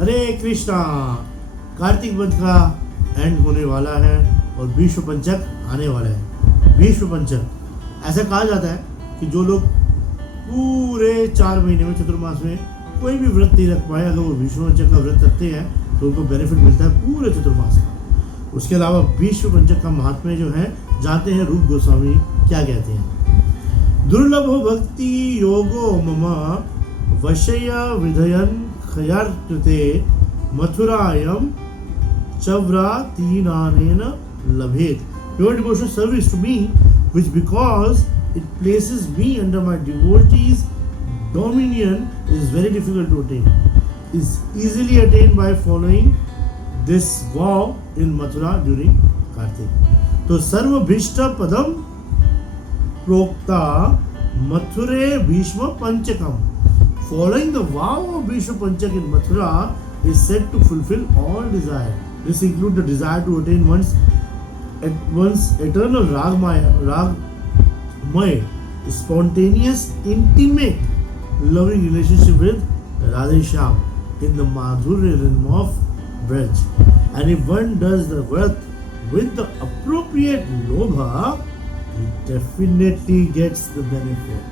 हरे कृष्णा। कार्तिक वध का एंड होने वाला है और भीष्म पंचक आने वाला है। भीष्म पंचक ऐसा कहा जाता है कि जो लोग पूरे 4 महीने में चतुर्मास में कोई भी व्रत नहीं रख पाए, अगर वो भीष्म पंचक का व्रत रखते हैं तो उनको बेनिफिट मिलता है पूरे चतुर्मास का। उसके अलावा भीष्म पंचक का महात्म्य जो है जानते हैं रूप गोस्वामी क्या कहते हैं। दुर्लभो भक्ति योगो मम वशय विधयन खयार्कृते मथुरायम चव्रातीनानेन लभेत। Your devotional service to me, which because it places me under my devotees' dominion, is very difficult to attain, is easily attained by following this vow in Mathura during Kartik. तो सर्वभीष्ट पदम प्रोक्ता मथुरे Bhishma पंचकम. Following the vow of Bhishma Panchak in Mathura is said to fulfill all desire. This includes the desire to attain one's eternal ragmay, spontaneous, intimate, loving relationship with Radhe Shyam in the Madhurya realm of Braj. And if one does the work with the appropriate lobha, he definitely gets the benefit.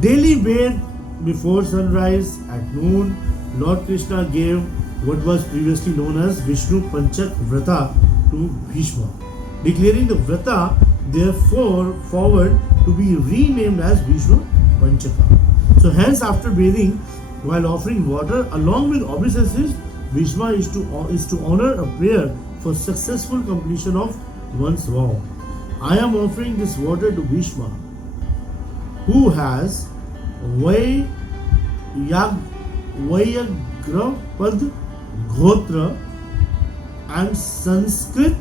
Daily bathe before sunrise. At noon, Lord Krishna gave what was previously known as Vishnu Panchak Vrata to Bhishma, declaring the Vrata therefore forward to be renamed as Bhishma Panchaka. So hence, after bathing, while offering water along with obeisances, Bhishma is to honor a prayer for successful completion of one's vow. I am offering this water to Bhishma, who has Vayagrapad Gotra and Sanskrit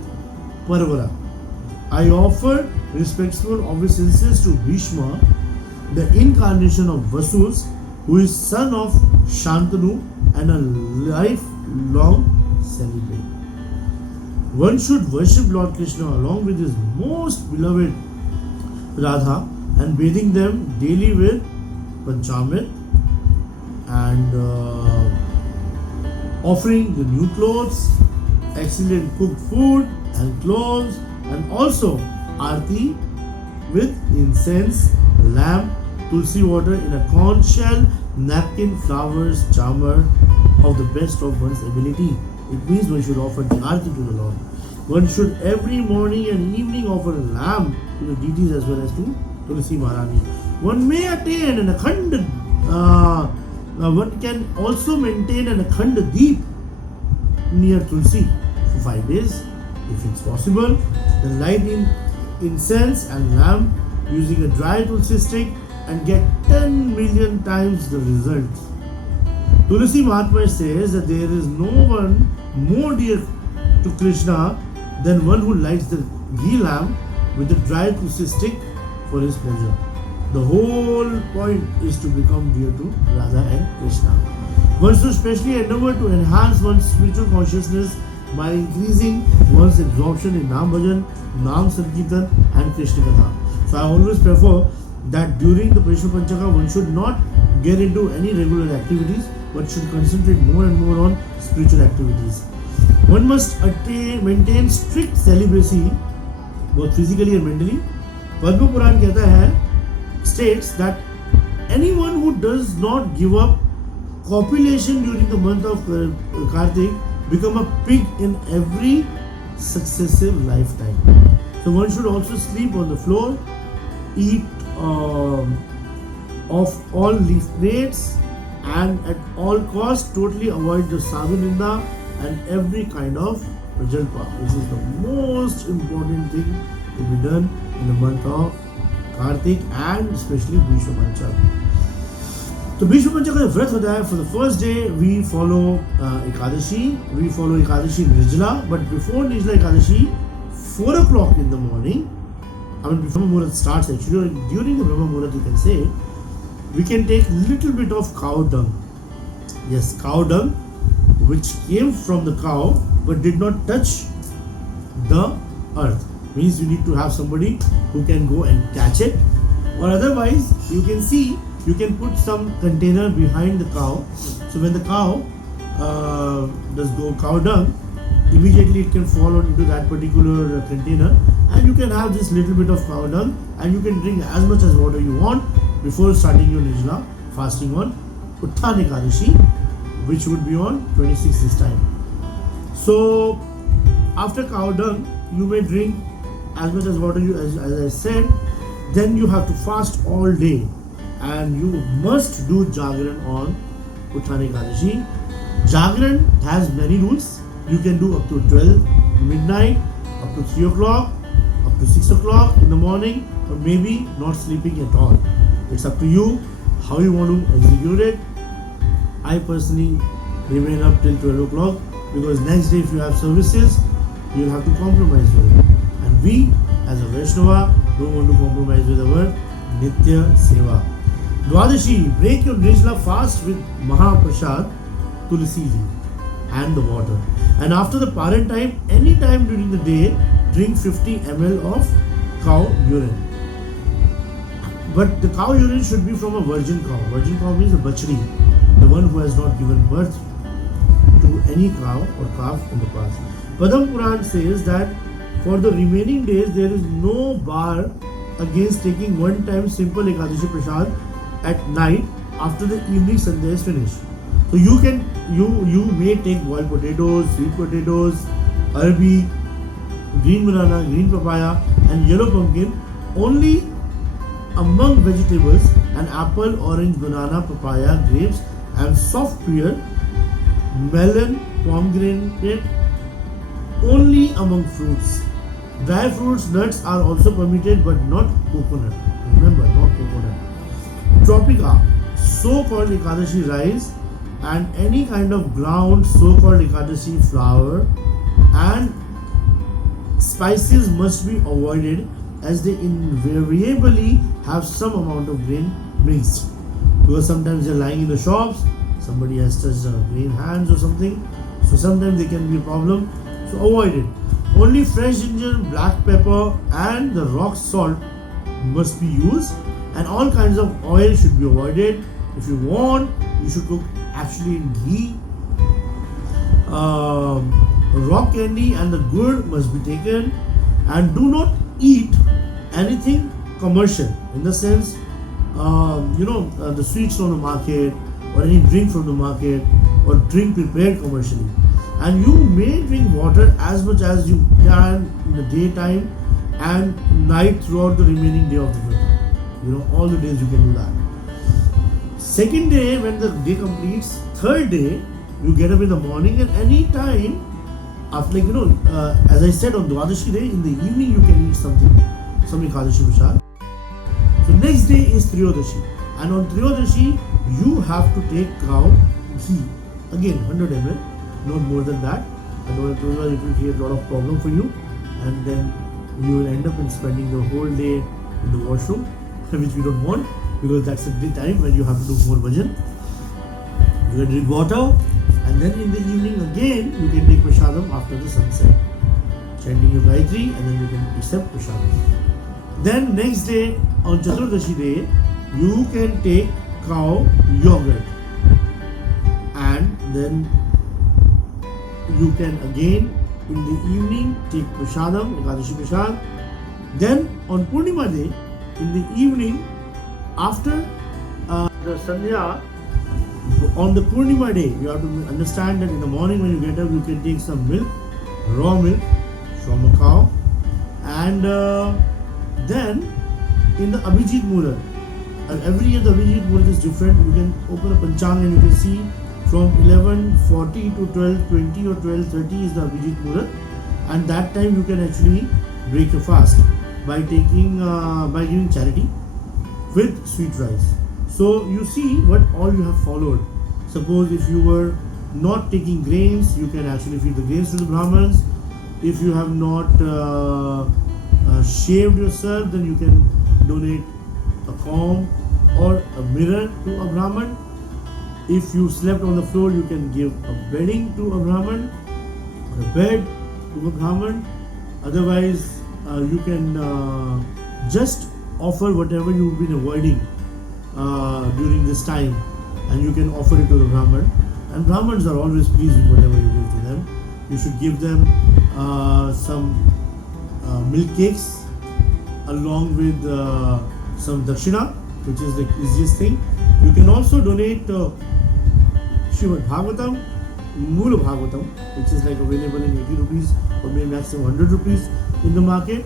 Parvara. I offer respectful obeisances to Bhishma, the incarnation of Vasus, who is son of Shantanu and a lifelong celebrant. One should worship Lord Krishna along with his most beloved Radha and bathing them daily with Panchamrit and offering the new clothes, excellent cooked food and clothes, and also Aarti with incense, lamp, tulsi water in a conch shell, napkin, flowers, charmer of the best of one's ability. It means one should offer the Aarti to the Lord. One should every morning and evening offer a lamp to the deities as well as to Tulsi Maharani. One may attain an akhand, one can also maintain an akhand deep near Tulsi for 5 days if it's possible. Then light in incense and lamp using a dry Tulsi stick and get 10 million times the results. Tulsi Mahatma says that there is no one more dear to Krishna than one who lights the ghee lamp with the dry Tulsi stick for his pleasure. The whole point is to become dear to Radha and Krishna. One should especially endeavor to enhance one's spiritual consciousness by increasing one's absorption in Nam Bhajan, Nam Sankirtan and Krishna Katha. So I always prefer that during the Vishnu Panchaka one should not get into any regular activities but should concentrate more and more on spiritual activities. One must maintain strict celibacy both physically and mentally. Padma Puran कहता है states that anyone who does not give up copulation during the month of Kartik become a pig in every successive lifetime. So one should also sleep on the floor, eat of all leaf plates, and at all costs totally avoid the Savininda and every kind of prajalpa. This is the most important thing to be done in the month of Kartik and especially Bhishma Panchak. तो भीष्म पंचक का व्रत होता है. For the first day we follow Ekadashi. We follow Ekadashi Nirjala. But before Nirjala Ekadashi, 4 o'clock in the morning, before Muhurat starts actually, during the Brahma Muhurat you can say, we can take little bit of cow dung. Yes, cow dung which came from the cow but did not touch the earth. Means you need to have somebody who can go and catch it, or otherwise you can see you can put some container behind the cow. So when the cow does go cow dung, immediately it can fall into that particular container, and you can have this little bit of cow dung, and you can drink as much as water you want before starting your Nirjala fasting on Uttan Ekadashi, which would be on 26th this time. So after cow dung, you may drink as much as water you as I said. Then you have to fast all day, and you must do Jagran on Uttan Ekadashi. Jagran has many rules. You can do up to 12 midnight, up to 3 o'clock, up to 6 o'clock in the morning, or maybe not sleeping at all. It's up to you how you want to execute it. I personally remain up till 12 o'clock because next day if you have services, you'll have to compromise with it. And we as a Vaishnava don't want to compromise with our Nitya Seva. Dwadashi, break your Nirjala fast with Mahaprasad, Tulsi leaf and the water. And after the parent time, any time during the day, drink 50 ml of cow urine. But the cow urine should be from a virgin cow. Virgin cow means a bachri, the one who has not given birth to any cow or calf in the past. Padam Puran says that for the remaining days there is no bar against taking one time simple Ekadashi Prasad at night after the evening Sandhya is finished. So you may take boiled potatoes, sweet potatoes, arbi, green banana, green papaya and yellow pumpkin only among vegetables, and apple, orange, banana, papaya, grapes and soft pear, melon, pomegranate only among fruits. Dry fruits, nuts are also permitted but not coconut. Remember, not coconut. Tropika, so-called Ekadashi rice and any kind of ground so-called Ekadashi flour and spices must be avoided as they invariably have some amount of grain mixed. Because sometimes they're lying in the shops, somebody has touched grain hands or something, so sometimes they can be a problem. So avoid it. Only fresh ginger, black pepper and the rock salt must be used, and all kinds of oil should be avoided. If you want, you should cook actually in ghee. Rock candy and the gur must be taken, and do not eat anything commercial in the sense the sweets from the market or any drink from the market or drink prepared commercially. And you may drink water as much as you can in the daytime and night throughout the remaining day of the Vrata. All the days you can do that. Second day, when the day completes, third day, you get up in the morning, and any time after, as I said, on Dwadashi day, in the evening you can eat something, some Ekadashi Prasad. So next day is Triyodashi, and on Triyodashi you have to take cow ghee, again 100 ml, not more than that. Otherwise it will create a lot of problem for you, and then you will end up in spending the whole day in the washroom, which we don't want, because that's the time when you have to do more bhajan. You can drink water, and then in the evening again you can take prasadam after the sunset, chanting your Gayatri, and then you can accept prasadam. Then next day, on Chaturdashi day, you can take cow yogurt, and then you can again in the evening take prasadam, Ekadashi Prasad. Then on Purnima day, in the evening, after the Sandhya, on the Purnima day, you have to understand that in the morning when you get up, you can take some milk, raw milk from a cow, and then in the Abhijit Muhurat, every year the Abhijit Muhurat is different. You can open a Panchang and you can see from 11:40 to 12:20 or 12:30 is the Abhijit Muhurat, and that time you can actually break your fast by giving charity with sweet rice. So you see what all you have followed. Suppose if you were not taking grains, you can actually feed the grains to the Brahmins. If you have not shaved yourself, then you can donate a comb or a mirror to a Brahmin. If you slept on the floor, you can give a bedding to a Brahmin, or a bed to a Brahmin. Otherwise, you can just offer whatever you've been avoiding during this time, and you can offer it to the Brahmin. And Brahmins are always pleased with whatever you give to them. You should give them some milk cakes along with some dakshina, which is the easiest thing. You can also donate Srimad Bhagavatam, Moola Bhagavatam, which is like available in 80 rupees or maybe maximum 100 rupees in the market.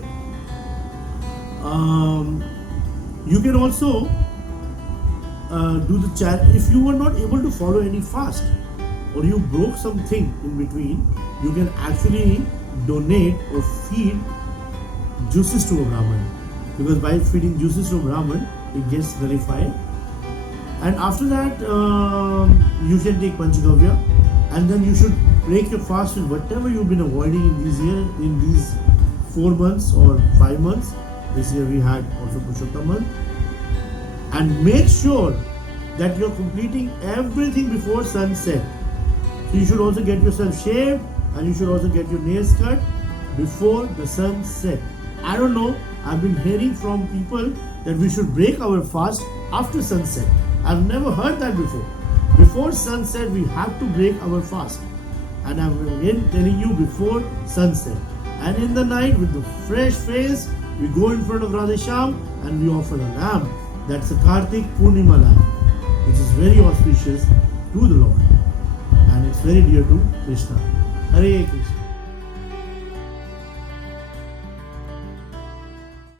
You can also do the if you were not able to follow any fast or you broke something in between, you can actually donate or feed juices to a Brahman, because by feeding juices to a Brahman, it gets nullified. And after that, you can take Panchagavya, and then you should break your fast with whatever you've been avoiding in these 4 months or 5 months. This year we had also Purushottam month. And make sure that you're completing everything before sunset. So you should also get yourself shaved, and you should also get your nails cut before the sunset. I don't know, I've been hearing from people that we should break our fast after sunset. I've never heard that before. Before sunset, we have to break our fast. And I'm again telling you, before sunset. And in the night, with the fresh face, we go in front of Radhe Shyam and we offer a lamb. That's a Kartik Purnima lamb, which is very auspicious to the Lord. And it's very dear to Krishna. Hare Krishna.